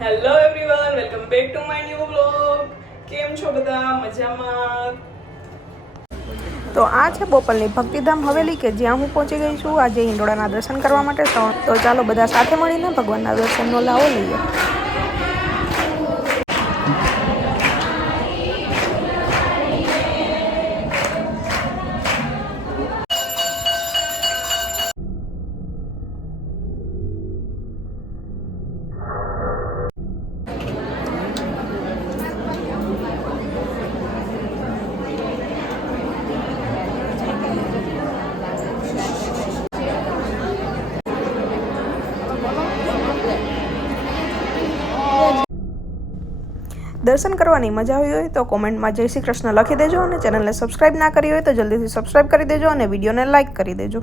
Hello everyone welcome back to my new blog કેમ છો બધા? મજામાં? તો આ છે બોપલની ભક્તિધામ હવેલી કે જ્યાં હું પહોંચી ગઈ છું. આજે ઈંડોળાના દર્શન કરવા માટે, તો ચાલો બધા સાથે મળીને ભગવાનના દર્શનનો લાવો લઈએ. દર્શન કરવાની મજા આવી હોય તો કોમેન્ટમાં જય શ્રી કૃષ્ણ લખી દેજો અને ચેનલને સબસ્ક્રાઈબ ના કરી હોય તો જલ્દીથી સબસ્ક્રાઈબ કરી દેજો અને વિડીયોને લાઇક કરી દેજો.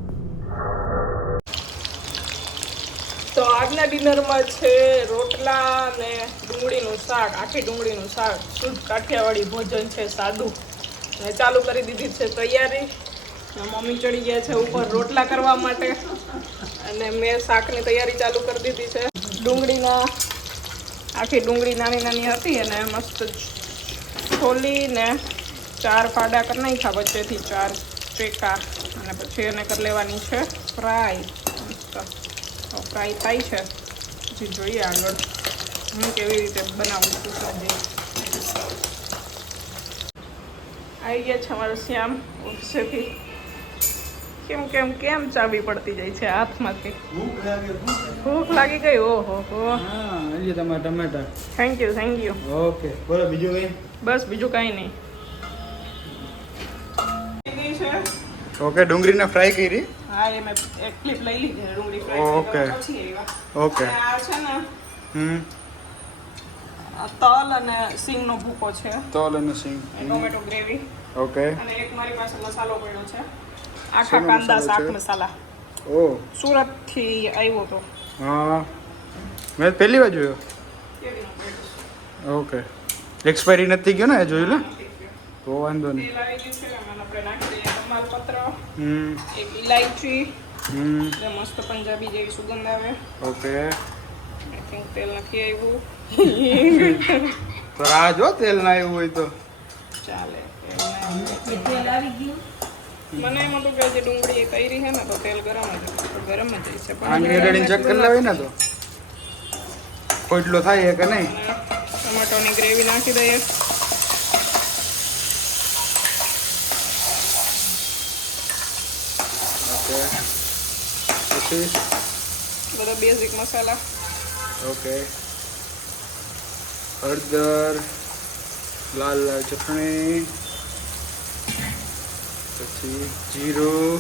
તો આજના ડિનરમાં છે રોટલા ને ડુંગળીનું શાક, આખી ડુંગળીનું શાક. શુદ્ધ કાઠિયાવાડી ભોજન છે સાદું. ને ચાલુ કરી દીધી છે તૈયારી. મમ્મી ચડી ગયા છે ઉપર રોટલા કરવા માટે. અને મેં શાકની તૈયારી ચાલુ કરી દીધી છે. ડુંગળીના આખી ડુંગળી નાની નાની હતી અને મસ્ત છોલીને ચાર ફાડા કરી નાખ્યા, વચ્ચેથી ચાર ચેકા અને પછી એને કરી લેવાની છે ફ્રાય. મસ્ત. ફ્રાય થાય છે. પછી જોઈએ આગળ હું કેવી રીતે બનાવું છું સાંજે આવી ગયા છે અમારો શ્યામ ઉર્સેથી કેમ કેમ કેમ ચાવી પડતી જાય છે હાથમાંથી? ભૂખ લાગી ગઈ? ઓહો હો. તમારા ટમેટા. Thank you thank you okay બોલો બીજું કઈ? બસ બીજું કાંઈ નહીં. છે ઓકે ડુંગળીને ફ્રાય કરી? હા એ મેં એક ક્લિપ લઈ લીધી ડુંગળી ફ્રાય ઓકે. ઓકે. આ છે ને હમ. આ તલ અને સિંગનો ભૂકો છે. તલ અને સિંગ. Tomato gravy. ઓકે. અને એક મારી પાસે મસાલો પડ્યો છે. આખા કાંદા શાક મસાલા ઓ. સુરતથી આવ્યો તો. હા. મેં પહેલી વાર જોયો? ઓકે. એક્સપાયરી નથી ગયો ને એ જોયું ને? તો વાંધો નહીં. તેલ આવી ગયું છે એમાં આપણે નાખી દઈએ તમાલપત્ર હમ. એક ઇલાયચી હમ. મસ્ત પંજાબી જેવી સુગંધ આવે. ઓકે. આઈ થિંક તેલ નથી આવ્યું. તો રાહ જો તેલ ના આવ્યું હોય તો. ચાલે મને એમ હતું કે ડુંગળી તૈરી છે ને તો તેલ ગરમ જ ગરમ જ હશે પણ આંગળી રેડીને ચેક કરી લેવાય ને તો. કોઈટલો થાય કે નહીં? ટમેટોની ગ્રેવી નાખી દઈએ. ઓકે. પછી? બધા બેઝિક મસાલા. ઓકે. હળદર લાલ લાલ ચટણી. પછી જીરું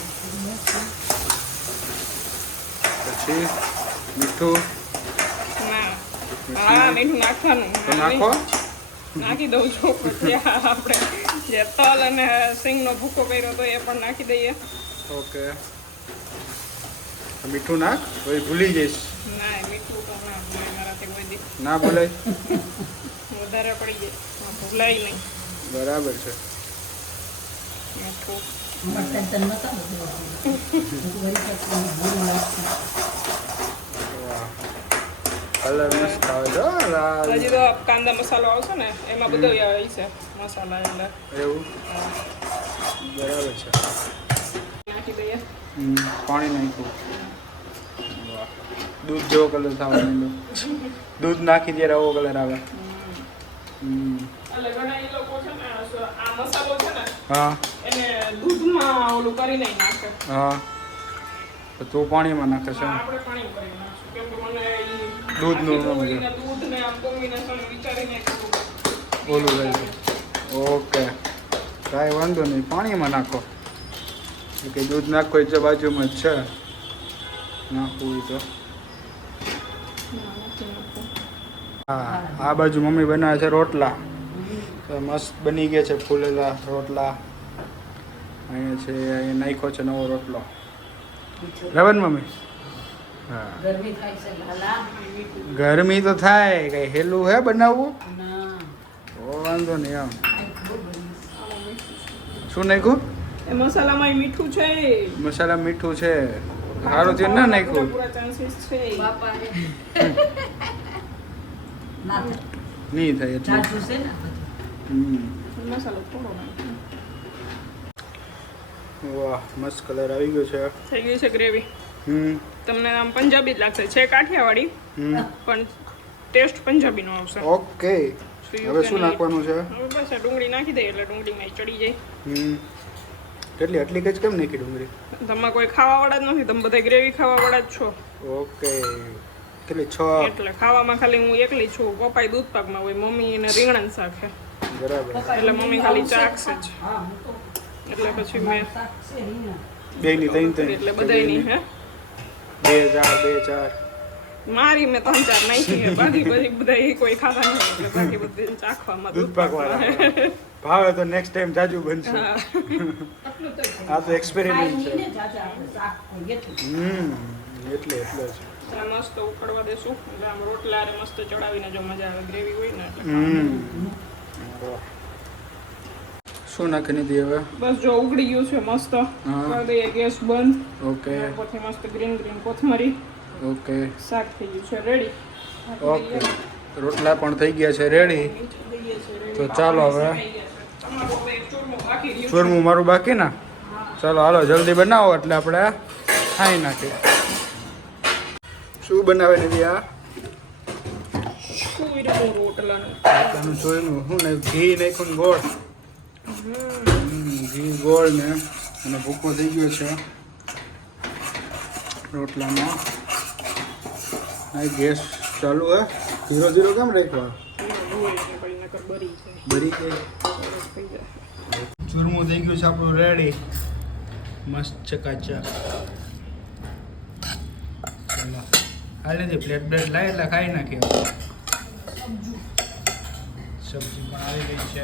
પછી મીઠું. મીઠું. નાખવાનું. નાખો. નાખી દઉં છું. પછી આપણે જે તલ અને સિંગનો ભૂકો કર્યો તો એ પણ નાખી દઈએ. ઓકે. મીઠું નાખ પછી ભૂલી જઈશ. ના મીઠું તો ના મારાથી કોઈ દી. ના બોલાય વધારે પડી જાય. ભૂલાય નહીં. બરાબર છે. કલર મસ્ત આવે છે લાલ. હજી તો કાંદા મસાલો આવશે ને એમાં બધો આવી છે મસાલા એટલે. એવું? બરાબર છે. નાખી દઈએ. પાણી નાખ્યું. દૂધ જેવો કલર થવા દૂધ નાખી દે આવો કલર આવે. હા. દૂધમાં ઓલું કરી નહીં નાખે. હા. તો તું પાણીમાં નાખે છે આપણે પાણી કરી નાખશું. કેમ કે મને દૂધનું આખી દૂધ ને આમ કોમ્બિનેશન વિચારીને ઓલું રહે છે. ઓકે. કાંઈ વાંધો નહીં. પાણીમાં નાખો. કે દૂધ નાખો એ બાજુમાં જ છે. નાખવું તો. હા આ બાજુ મમ્મી બનાવે છે રોટલા. મસ્ત બની ગયા છે ફૂલેલા રોટલા. અહીંયા છે અહીંયા નાખ્યો છે નવો રોટલો. રવન મમ્મી? હા. ગરમી થાય છે લાલા. ગરમી તો થાય કઈ હેલું હે બનાવવું? વાંધો નહીં આમ શું નાખ્યું? એ મસાલામાં મીઠું છે. મસાલા મીઠું છે. સારું છે ના નાખ્યું? પૂરા ચાન્સીસ છે. બાપા ના થાય. નહીં થાય એટલે. મસાલો થોડો. વાહ મસ્ત કલર આવી ગયો છે. થઈ ગઈ છે ગ્રેવી હમ. તમને આમ પંજાબી જ લાગશે. છે કાઠિયાવાડી હમ. પણ ટેસ્ટ પંજાબીનો આવશે. ઓકે હવે શું નાખવાનું છે? હવે બસ આ ડુંગળી નાખી દઈએ એટલે ડુંગળીમાં માં ચડી જાય. હમ. કેટલી? આટલી કઈ કેમ નાખી ડુંગળી? તમે કોઈ ખાવા વાળા જ નથી. તમે બધા ગ્રેવી ખાવા વાળા જ છો. ઓકે કેટલી? છ. એટલે ખાવામાં ખાલી હું એકલી છું. પપ્પાઈ દૂધ પાકમાં હોય મમ્મી એને રીંગણ શાક છે. બરાબર. એટલે મમ્મી ખાલી ચાખશે જ. હા, હું તો એટલે પછી મેં. બે ની ત્રણ ત્રણ એટલે બધાયની હે? બે ચાર બે ચાર. મારી મેં ત્રણ ચાર નાખી છે. બાકી બધી બધા એ કોઈ ખાતા નહીં એટલે બાકી બધી ચાખવામાં દૂધ પાકવાળા. ભાવે તો નેક્સ્ટ ટાઈમ જાજુ બનશે. હા. આ તો એક્સપેરિમેન્ટ છે. હમ એટલે એટલે જ. મસ્ત ઉકળવા દેશું. એટલે આમ રોટલા હારે મસ્ત ચડાવીને જો મજા આવે. ગ્રેવી હોય ને હમ. શું નાખી દીધી હવે? બસ જો ઉકળી ગયું છે મસ્ત. કરી દઈએ ગેસ બંધ. ઓકે. પછી મસ્ત ગ્રીન ગ્રીન કોથમરી. ઓકે. શાક થઈ ગયું છે રેડી ઓકે. રોટલા પણ થઈ ગયા છે રેડી તો ચાલો હવે. ચૂરમું મારું બાકી ના? ચાલો હાલો જલ્દી બનાવો એટલે આપણે ખાઈ નાખીએ. શું બનાવે દીદી આ રોટલાનું? શું ને ઘી નાખ્યું ગોળ. ઘી ગોળ ને અને ભૂકો થઈ ગયો છે. રોટલામાં. આ ગેસ ચાલુ હે. ધીરો ધીરો કેમ રાખ્યો? બરી ચૂરમું થઈ ગયું છે આપણું રેડી મસ્ત ચકાચા ચાલો. હાલે છે પ્લેટ બ્લેટ લાવી એટલે ખાઈ નાખીએ. સબ્જી પણ આવી ગઈ છે.